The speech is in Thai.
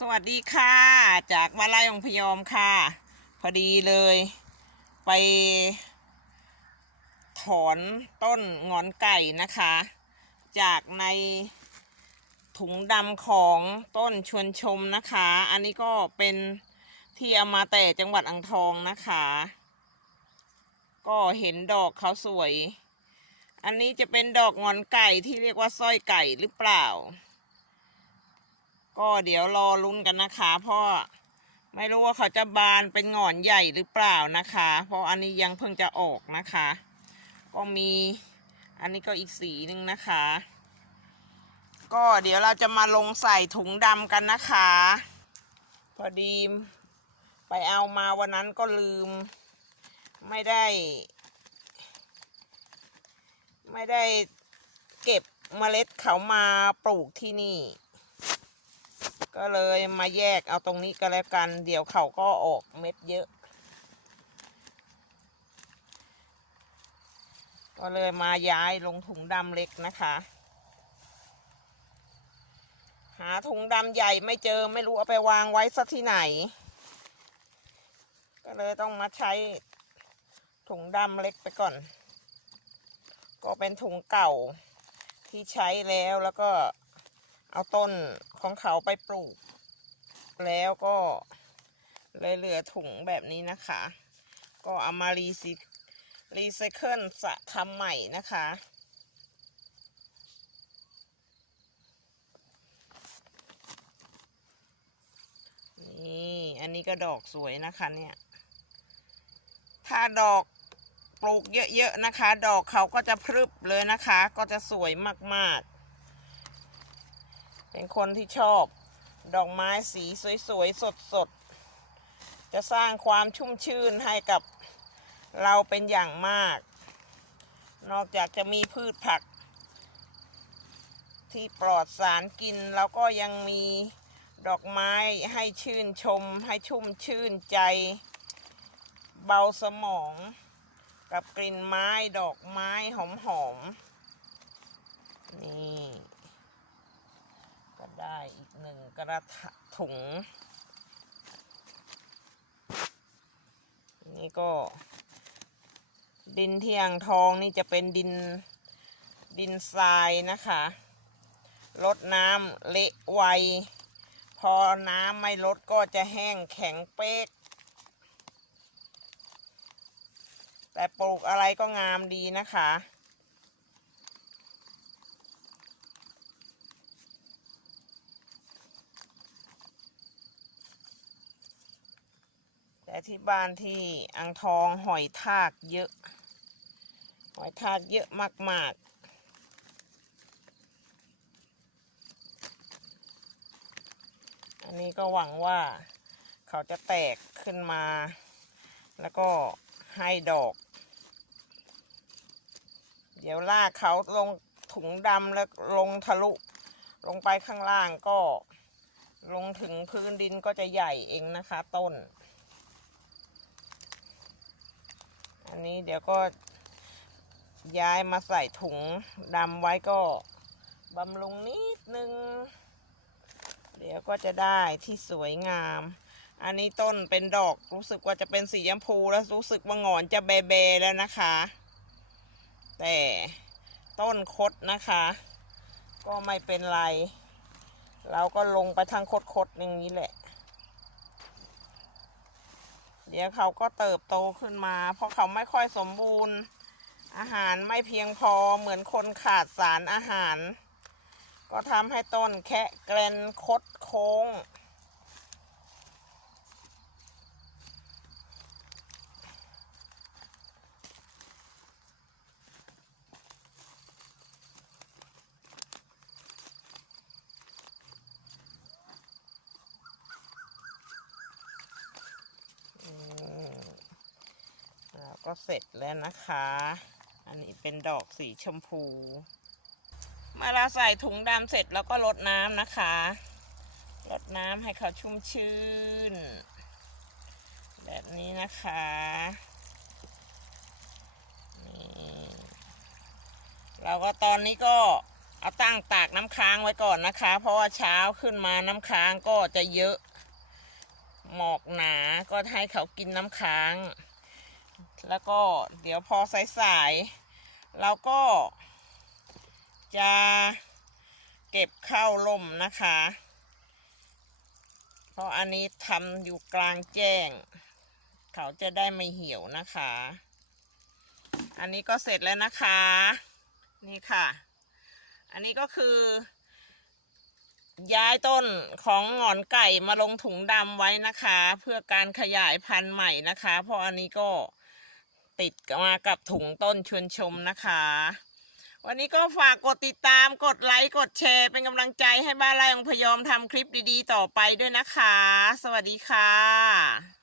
สวัสดีค่ะ จากวาลายองพยอมค่ะ พอดีเลย ไป ถอนต้นงอนไก่นะคะ จากในถุงดำของต้นชวนชมนะคะ อันนี้ก็เป็นที่เอามาแต่จังหวัดอ่างทองนะคะ ก็เห็นดอกเขาสวย อันนี้จะเป็นดอกงอนไก่ที่เรียกว่าสร้อยไก่หรือเปล่า ก็เดี๋ยวรอลุ้นกันนะคะเพราะไม่รู้ว่าเขาจะบานเป็นหงอนใหญ่หรือเปล่านะคะ เพราะอันนี้ยังเพิ่งจะออกนะคะ ก็มีอันนี้ก็อีกสีหนึ่งนะคะ ก็เดี๋ยวเราจะมาลงใส่ถุงดำกันนะคะ พอดีไปเอามาวันนั้นก็ลืม ไม่ได้ ไม่ได้เก็บเมล็ดเขามาปลูกที่นี่ ก็เลยมาแยกเอาตรงนี้ก็แล้วกัน เดี๋ยวเขาก็ออกเม็ดเยอะ ก็เลยมาย้ายลงถุงดำเล็กนะคะ หาถุงดำใหญ่ไม่เจอไม่รู้เอาไปวางไว้สักที่ไหน ก็เลยต้องมาใช้ถุงดำเล็กไปก่อน ก็เป็นถุงเก่าที่ใช้แล้วแล้วก็ เอาต้นของเขาไปปลูก แล้วก็เลยเหลือถุงแบบนี้นะคะ ก็เอามารีซิรีไซเคิลสะทำใหม่นะคะนี่อันนี้ก็ดอกสวยนะคะเนี่ย ถ้าดอกปลูกเยอะๆนะคะ ดอกเขาก็จะพรึบเลยนะคะ ก็จะสวยมากๆ เป็นคนที่ชอบดอกไม้สีสวยๆ สดๆ จะสร้างความชุ่มชื่นให้กับเราเป็นอย่างมาก นอกจากจะมีพืชผัก ที่ปลอดสารกิน แล้วก็ยังมีดอกไม้ให้ชื่นชม ให้ชุ่มชื่นใจ เบาสมอง กับกลิ่นไม้ดอกไม้หอมๆ นี่ ก็ได้อีกหนึ่งกระถถุง นี่ก็ ดินเที่อ่างทองนี่จะเป็นดินดินทรายนะคะลดน้ำเละไว พอน้ำไม่ลดก็จะแห้งแข็งเป๊ก แต่ปลูกอะไรก็งามดีนะคะ แต่ที่บ้านที่อ่างทองหอยทากเยอะ หอยทากเยอะมาก ๆอันนี้ก็หวังว่าเขาจะแตกขึ้นมา แล้วก็ให้ดอก เดี๋ยวลากเขาลงถุงดำแล้วลงทะลุ ลงไปข้างล่างก็ลงถึงพื้นดินก็จะใหญ่เองนะคะต้น อันนี้เดี๋ยวก็ย้ายมาใส่ถุงดำไว้ก็บำรุงนิดนึง เดี๋ยวก็จะได้ที่สวยงาม อันนี้ต้นเป็นดอกรู้สึกว่าจะเป็นสีชมพูแล้วรู้สึกว่าหงอนจะแบๆแล้วนะคะ แต่ต้นคดนะคะ ก็ไม่เป็นไร เราก็ลงไปทางคดๆอย่างนี้แหละ เดี๋ยวเขาก็เติบโตขึ้นมา เพราะเขาไม่ค่อยสมบูรณ์ อาหารไม่เพียงพอเหมือนคนขาดสารอาหาร ก็ทำให้ต้นแคะแกรนคดโค้ง อ่าก็เสร็จแล้วนะคะ อันนี้เป็นดอกสีชมพูมื่อเราใส่ถุงดำเสร็จแล้วก็ลดน้ำนะคะลดน้ำให้เขาชุ่มชื่น แบบนี้นะคะนี่เราก็ตอนนี้ก็เอาตั้งตากน้ำค้างไว้ก่อนนะคะ เพราะว่าเช้าขึ้นมาน้ำค้างก็จะเยอะ หมอกหนาก็ให้เขากินน้ำค้าง แล้วก็เดี๋ยวพอสายๆเราก็จะเก็บเข้าล่มนะคะ เพราะอันนี้ทำอยู่กลางแจ้ง เขาจะได้ไม่เหี่ยวนะคะ อันนี้ก็เสร็จแล้วนะคะ นี่ค่ะ อันนี้ก็คือ ย้ายต้นของหงอนไก่มาลงถุงดำไว้นะคะ เพื่อการขยายพันธุ์ใหม่นะคะ เพราะอันนี้ก็ ติดมากับถุงต้นชวนชมนะคะ วันนี้ก็ฝากกดติดตามกดไลค์กดแชร์เป็นกำลังใจให้บ้านไร่องพยอมทำคลิปดีๆ ต่อไปด้วยนะคะ สวัสดีค่ะ